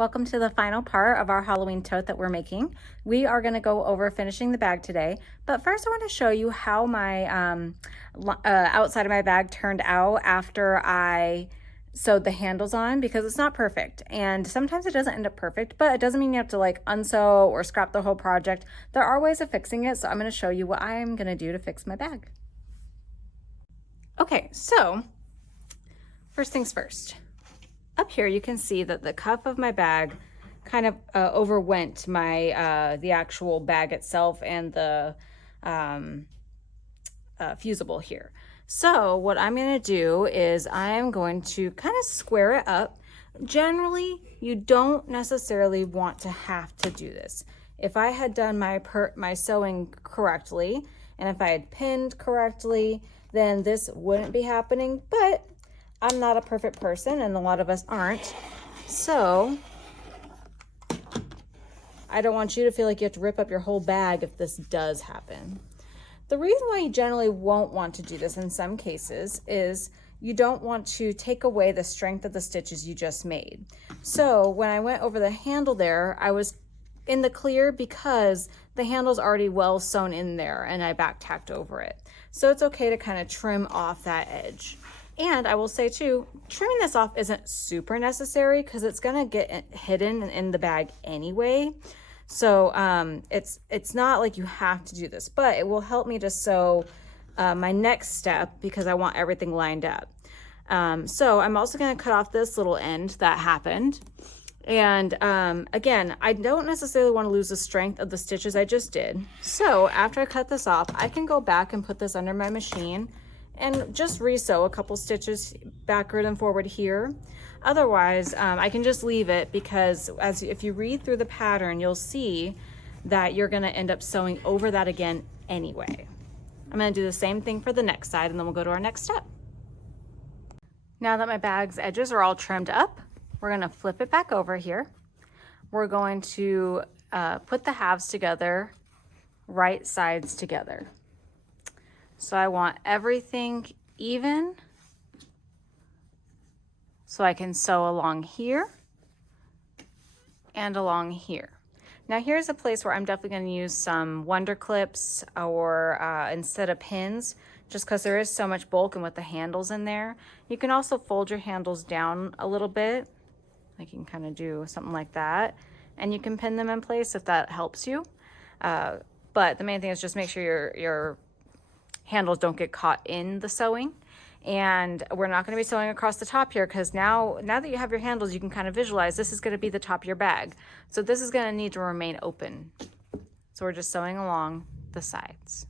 Welcome to the final part of our Halloween tote that we're making. We are going to go over finishing the bag today, but first I want to show you how my outside of my bag turned out after I sewed the handles on, because it's not perfect and sometimes it doesn't end up perfect, but it doesn't mean you have to like unsew or scrap the whole project. There are ways of fixing it, so I'm going to show you what I'm going to do to fix my bag. Okay, so first things first. Up here you can see that the cuff of my bag kind of overwent my the actual bag itself and the fusible here. So what I'm going to do is I'm going to kind of square it up. Generally, you don't necessarily want to have to do this. If I had done my sewing correctly, and if I had pinned correctly, then this wouldn't be happening, but I'm not a perfect person, and a lot of us aren't. So I don't want you to feel like you have to rip up your whole bag if this does happen. The reason why you generally won't want to do this in some cases is you don't want to take away the strength of the stitches you just made. So when I went over the handle there, I was in the clear because the handle's already well sewn in there and I back tacked over it. So it's okay to kind of trim off that edge. And I will say too, trimming this off isn't super necessary because it's gonna get hidden in the bag anyway. So it's not like you have to do this, but it will help me to sew my next step because I want everything lined up. So I'm also gonna cut off this little end that happened. And again, I don't necessarily want to lose the strength of the stitches I just did. So after I cut this off, I can go back and put this under my machine and just resew a couple stitches backward and forward here. Otherwise, I can just leave it because if you read through the pattern, you'll see that you're gonna end up sewing over that again anyway. I'm gonna do the same thing for the next side and then we'll go to our next step. Now that my bag's edges are all trimmed up, we're gonna flip it back over here. We're going to put the halves together, right sides together. So I want everything even so I can sew along here and along here. Now here's a place where I'm definitely going to use some wonder clips or instead of pins, just because there is so much bulk and with the handles in there. You can also fold your handles down a little bit. Like you can kind of do something like that, and you can pin them in place if that helps you. But the main thing is just make sure your handles don't get caught in the sewing. And we're not going to be sewing across the top here because now that you have your handles, you can kind of visualize this is going to be the top of your bag. So this is going to need to remain open. So we're just sewing along the sides.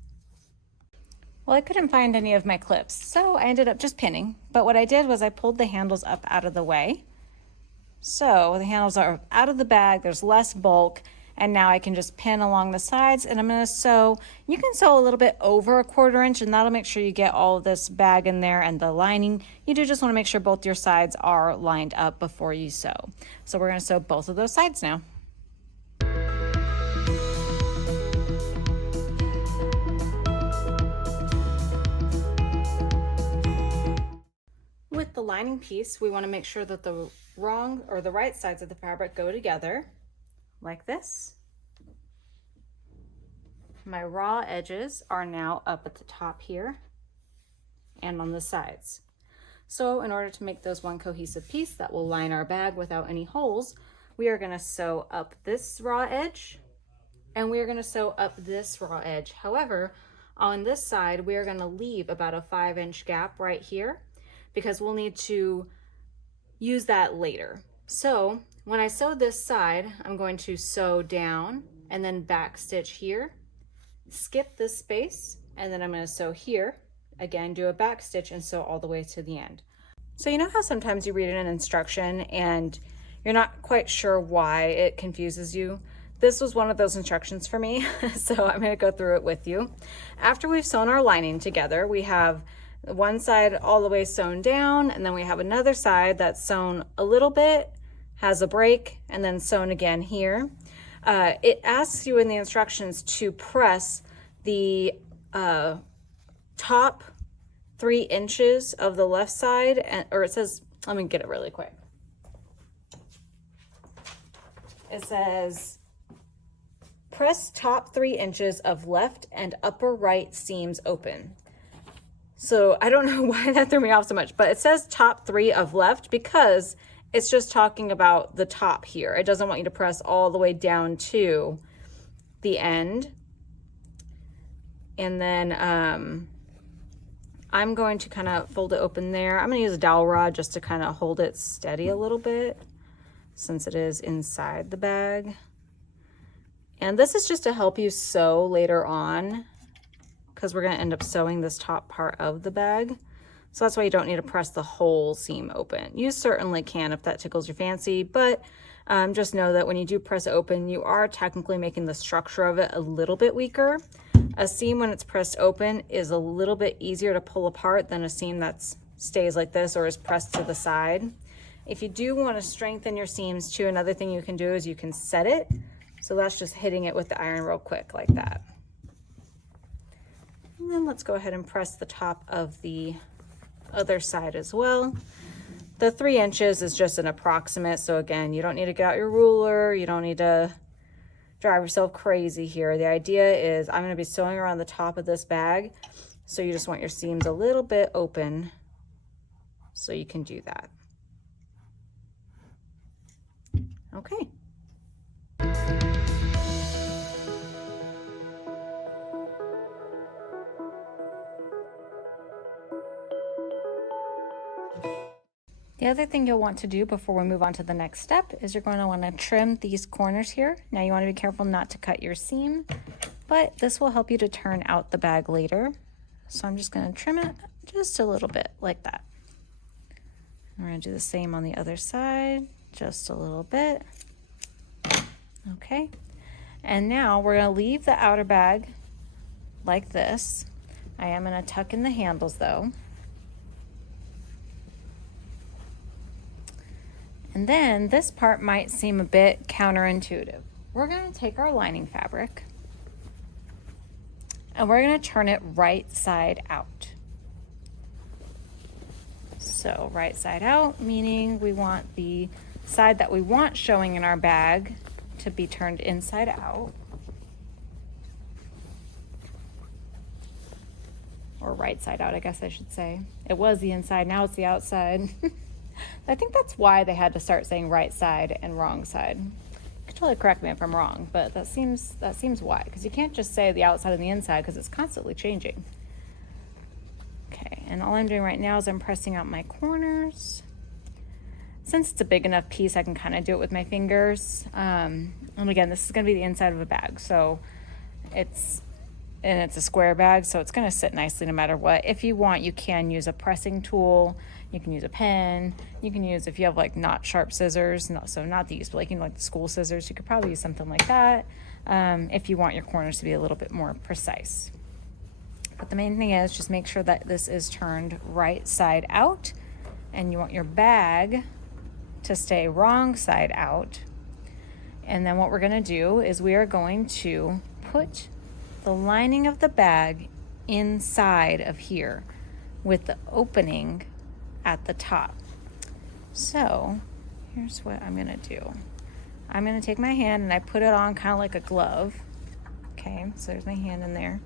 Well, I couldn't find any of my clips, so I ended up just pinning. But what I did was I pulled the handles up out of the way. So the handles are out of the bag, there's less bulk, and now I can just pin along the sides, and I'm gonna sew. You can sew a little bit over 1/4 inch, and that'll make sure you get all of this bag in there and the lining. You do just wanna make sure both your sides are lined up before you sew. So we're gonna sew both of those sides now. With the lining piece, we wanna make sure that the wrong or the right sides of the fabric go together like this. My raw edges are now up at the top here and on the sides. So in order to make those one cohesive piece that will line our bag without any holes, we are going to sew up this raw edge and we are going to sew up this raw edge. However, on this side, we are going to leave about a 5-inch gap right here because we'll need to use that later. So when I sew this side, I'm going to sew down and then back stitch here, skip this space, and then I'm going to sew here, again, do a back stitch and sew all the way to the end. So you know how sometimes you read an instruction and you're not quite sure why it confuses you? This was one of those instructions for me, so I'm going to go through it with you. After we've sewn our lining together, we have one side all the way sewn down, and then we have another side that's sewn a little bit, has a break, and then sewn again here. It asks you in the instructions to press the top 3 inches of the left side, or it says, let me get it really quick. it says, press top 3 inches of left and upper right seams open. So I don't know why that threw me off so much, but it says top 3 of left because it's just talking about the top here. It doesn't want you to press all the way down to the end. And then I'm going to kind of fold it open there. I'm going to use a dowel rod just to kind of hold it steady a little bit since it is inside the bag. And this is just to help you sew later on, because we're going to end up sewing this top part of the bag. So that's why you don't need to press the whole seam open. You certainly can if that tickles your fancy, but just know that when you do press it open, you are technically making the structure of it a little bit weaker. A seam when it's pressed open is a little bit easier to pull apart than a seam that stays like this or is pressed to the side. If you do want to strengthen your seams too, another thing you can do is you can set it. So that's just hitting it with the iron real quick like that. And then let's go ahead and press the top of the other side as well. The 3 inches is just an approximate. So again, you don't need to get out your ruler. You don't need to drive yourself crazy here. The idea is I'm going to be sewing around the top of this bag. So you just want your seams a little bit open so you can do that. Okay. The other thing you'll want to do before we move on to the next step is you're going to want to trim these corners here. Now you want to be careful not to cut your seam, but this will help you to turn out the bag later. So I'm just going to trim it just a little bit like that. We're going to do the same on the other side, just a little bit. Okay. And now we're going to leave the outer bag like this. I am going to tuck in the handles though. And then this part might seem a bit counterintuitive. We're going to take our lining fabric and we're going to turn it right side out. So right side out, meaning we want the side that we want showing in our bag to be turned inside out. Or right side out, I guess I should say. It was the inside, now it's the outside. I think that's why they had to start saying right side and wrong side. You can totally correct me if I'm wrong, but that seems why, because you can't just say the outside and the inside because it's constantly changing. Okay, and all I'm doing right now is I'm pressing out my corners. Since it's a big enough piece, I can kind of do it with my fingers. And again, this is going to be the inside of a bag, so it's a square bag, so it's going to sit nicely no matter what. If you want, you can use a pressing tool. You can use a pen. You can use, if you have like not sharp scissors, not these, but like, like the school scissors, you could probably use something like that if you want your corners to be a little bit more precise. But the main thing is just make sure that this is turned right side out, and you want your bag to stay wrong side out. And then what we're going to do is we are going to put the lining of the bag inside of here with the opening at the top. So here's what I'm going to do. I'm going to take my hand and I put it on kind of like a glove. Okay, so there's my hand in there.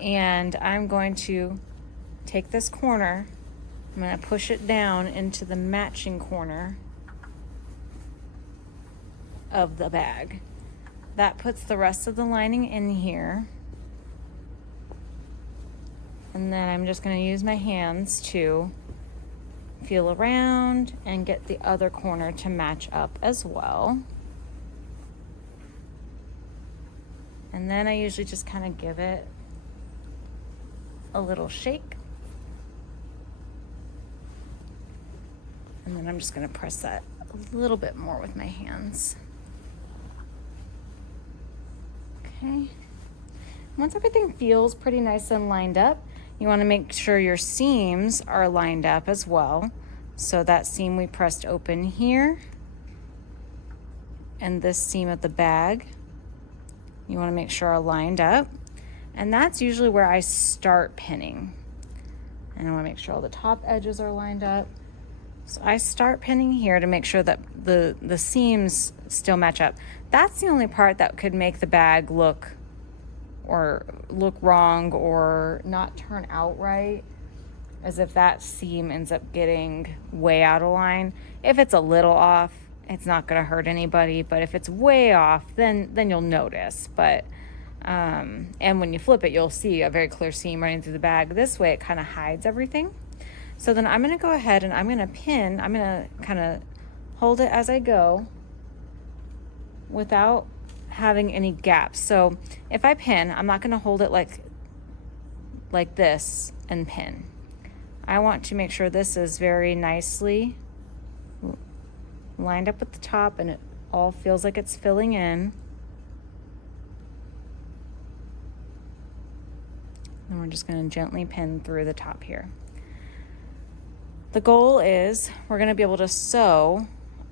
And I'm going to take this corner, I'm going to push it down into the matching corner of the bag. That puts the rest of the lining in here. And then I'm just going to use my hands to feel around and get the other corner to match up as well. And then I usually just kind of give it a little shake. And then I'm just going to press that a little bit more with my hands. Okay. Once everything feels pretty nice and lined up, you want to make sure your seams are lined up as well. So that seam we pressed open here and this seam of the bag, you want to make sure are lined up. And that's usually where I start pinning. And I want to make sure all the top edges are lined up. So I start pinning here to make sure that the seams still match up. That's the only part that could make the bag look wrong or not turn out right, as if that seam ends up getting way out of line. If it's a little off, it's not going to hurt anybody, but if it's way off, then you'll notice. But and when you flip it, you'll see a very clear seam running through the bag. This way it kind of hides everything. So then I'm going to go ahead and I'm going to pin. I'm going to kind of hold it as I go without having any gaps. So if I pin, I'm not going to hold it like this and pin. I want to make sure this is very nicely lined up with the top and it all feels like it's filling in. And we're just going to gently pin through the top here. The goal is we're going to be able to sew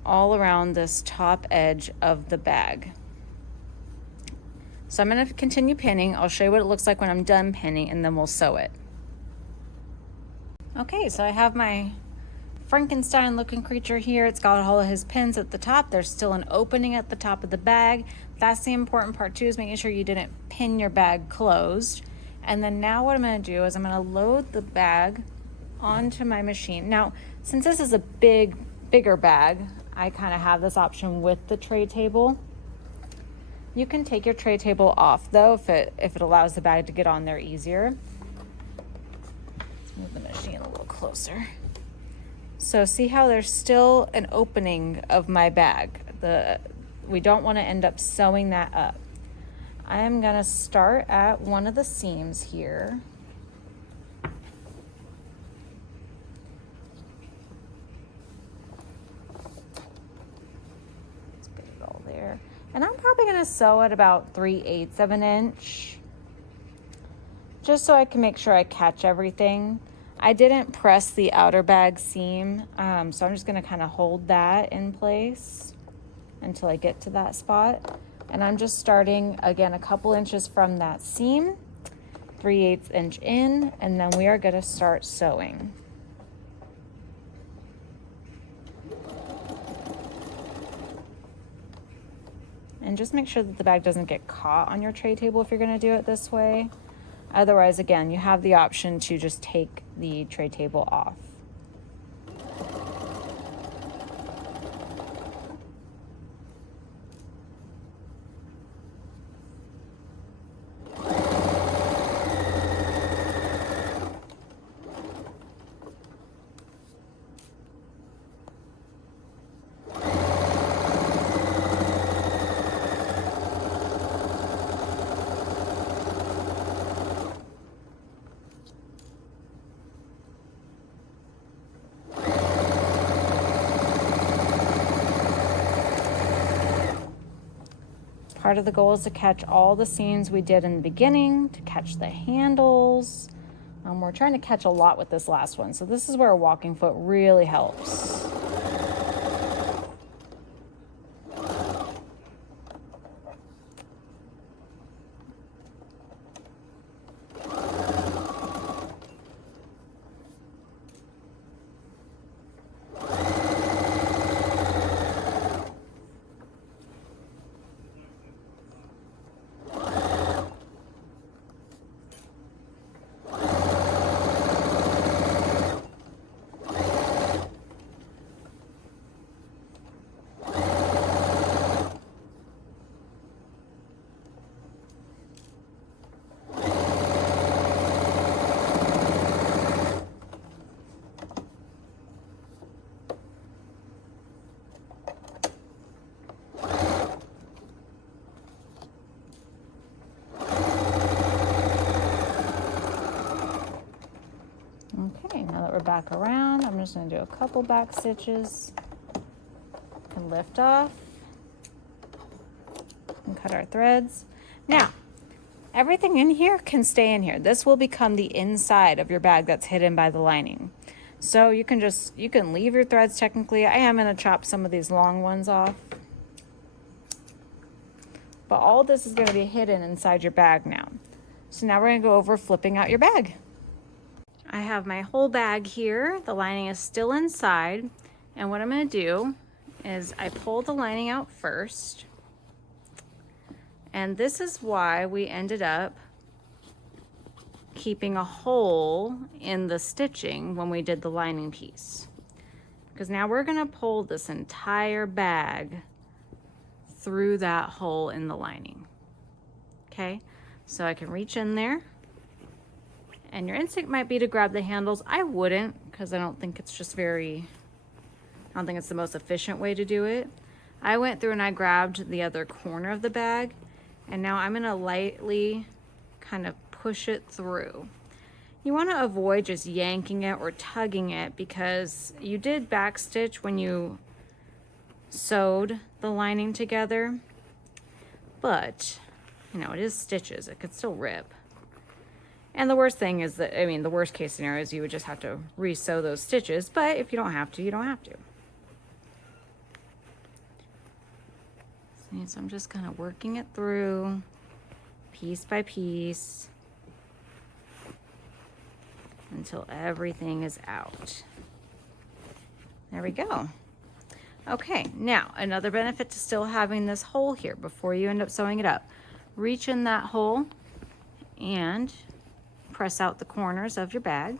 all around this top edge of the bag. So I'm going to continue pinning. I'll show you what it looks like when I'm done pinning, and then we'll sew it. Okay, so I have my Frankenstein looking creature here. It's got all of his pins at the top. There's still an opening at the top of the bag. That's the important part too, is making sure you didn't pin your bag closed. And then now what I'm going to do is I'm going to load the bag onto my machine. Now, since this is a bigger bag, I kind of have this option with the tray table. You can take your tray table off though if it allows the bag to get on there easier. Let's move the machine a little closer. So see how there's still an opening of my bag. We don't want to end up sewing that up. I am going to start at one of the seams here. There. And I'm probably going to sew at about 3/8 of an inch, just so I can make sure I catch everything. I didn't press the outer bag seam, so I'm just going to kind of hold that in place until I get to that spot. And I'm just starting again a couple inches from that seam, 3/8 inch in, and then we are going to start sewing. And just make sure that the bag doesn't get caught on your tray table if you're going to do it this way. Otherwise, again, you have the option to just take the tray table off. Part of the goal is to catch all the seams we did in the beginning, to catch the handles. We're trying to catch a lot with this last one, so this is where a walking foot really helps. Okay, now that we're back around, I'm just going to do a couple back stitches and lift off and cut our threads. Now, everything in here can stay in here. This will become the inside of your bag that's hidden by the lining. So you can leave your threads technically. I am going to chop some of these long ones off. But all this is going to be hidden inside your bag now. So now we're going to go over flipping out your bag. I have my whole bag here. The lining is still inside. And what I'm going to do is I pull the lining out first. And this is why we ended up keeping a hole in the stitching when we did the lining piece. Because now we're going to pull this entire bag through that hole in the lining. Okay, so I can reach in there, and your instinct might be to grab the handles. I wouldn't, because I don't think it's the most efficient way to do it. I went through and I grabbed the other corner of the bag, and now I'm going to lightly kind of push it through. You want to avoid just yanking it or tugging it, because you did backstitch when you sewed the lining together, but you know, it is stitches, it could still rip. And the worst thing is that, I mean, the worst case scenario is you would just have to re-sew those stitches, but if you don't have to, you don't have to. See, so I'm just kind of working it through piece by piece until everything is out. There we go. Okay, now another benefit to still having this hole here before you end up sewing it up. Reach in that hole and press out the corners of your bag.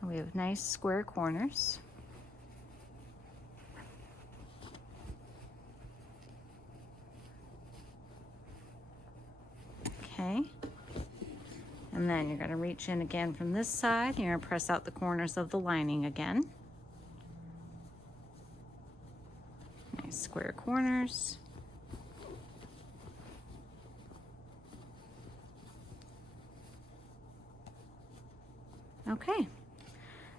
And we have nice square corners. Okay. And then you're going to reach in again from this side. You're going to press out the corners of the lining again. Nice square corners. Okay,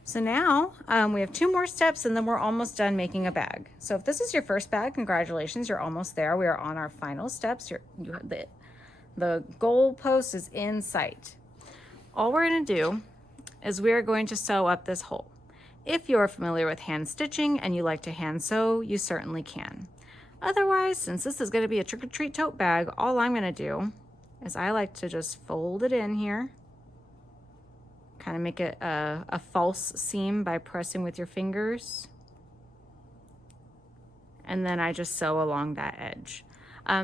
so now we have 2 more steps and then we're almost done making a bag. So if this is your first bag, congratulations, you're almost there. We are on our final steps. The goal post is in sight. All we're going to do is we are going to sew up this hole. If you're familiar with hand stitching and you like to hand sew, you certainly can. Otherwise, since this is going to be a trick-or-treat tote bag, all I'm going to do is I like to just fold it in here. Kind of make it a false seam by pressing with your fingers. And then I just sew along that edge.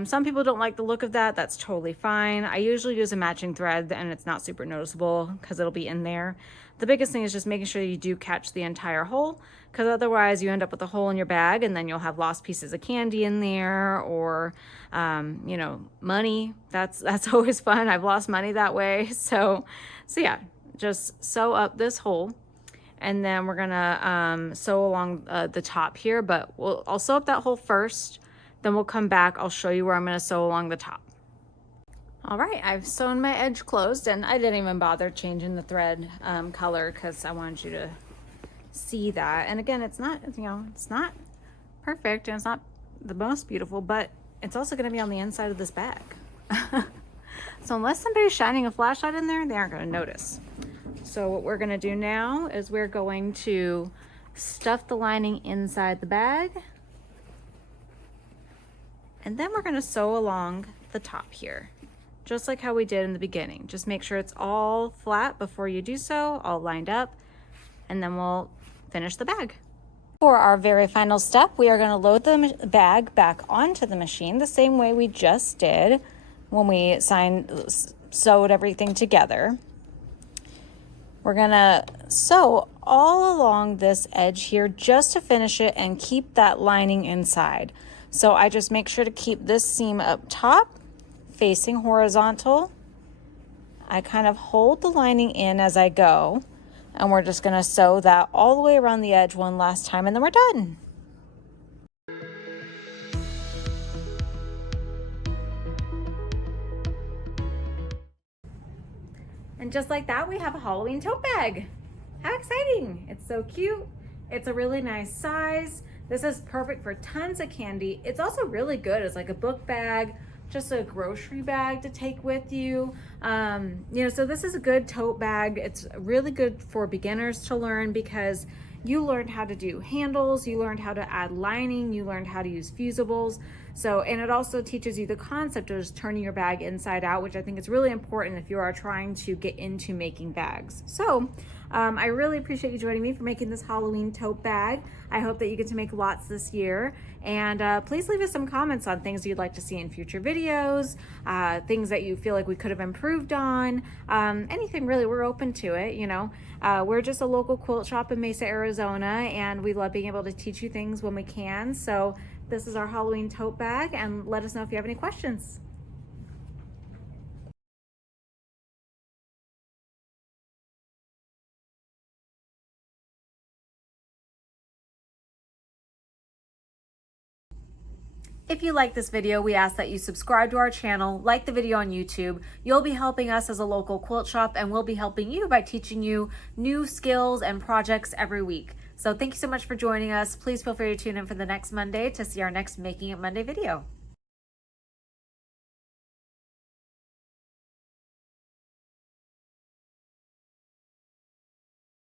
Some people don't like the look of that. That's totally fine. I usually use a matching thread and it's not super noticeable because it'll be in there. The biggest thing is just making sure you do catch the entire hole, because otherwise you end up with a hole in your bag and then you'll have lost pieces of candy in there, or you know, money. That's always fun. I've lost money that way. So yeah, just sew up this hole, and then we're gonna sew along the top here, but I'll sew up that hole first, then we'll come back. I'll show you where I'm gonna sew along the top. All right, I've sewn my edge closed, and I didn't even bother changing the thread color because I wanted you to see that. And again, it's not, you know, it's not perfect and it's not the most beautiful, but it's also gonna be on the inside of this bag. So unless somebody's shining a flashlight in there, they aren't gonna notice. So what we're gonna do now is we're going to stuff the lining inside the bag, and then we're gonna sew along the top here, just like how we did in the beginning. Just make sure it's all flat before you do so, all lined up, and then we'll finish the bag. For our very final step, we are gonna load the bag back onto the machine the same way we just did when we sewed everything together. We're gonna sew all along this edge here just to finish it and keep that lining inside. So I just make sure to keep this seam up top facing horizontal. I kind of hold the lining in as I go, and we're just gonna sew that all the way around the edge one last time, and then we're done. And just like that, we have a Halloween tote bag. How exciting. It's so cute. It's a really nice size. This is perfect for tons of candy. It's also really good as like a book bag, just a grocery bag to take with you. You know, so this is a good tote bag. It's really good for beginners to learn because you learned how to do handles, you learned how to add lining, you learned how to use fusibles. So, and it also teaches you the concept of just turning your bag inside out, which I think is really important if you are trying to get into making bags. So I really appreciate you joining me for making this Halloween tote bag. I hope that you get to make lots this year. And please leave us some comments on things you'd like to see in future videos, things that you feel like we could have improved on, anything really. We're open to it, you know. We're just a local quilt shop in Mesa, Arizona, and we love being able to teach you things when we can. So this is our Halloween tote bag, and let us know if you have any questions. If you like this video, we ask that you subscribe to our channel, like the video on YouTube. You'll be helping us as a local quilt shop, and we'll be helping you by teaching you new skills and projects every week. So thank you so much for joining us. Please feel free to tune in for the next Monday to see our next Making It Monday video.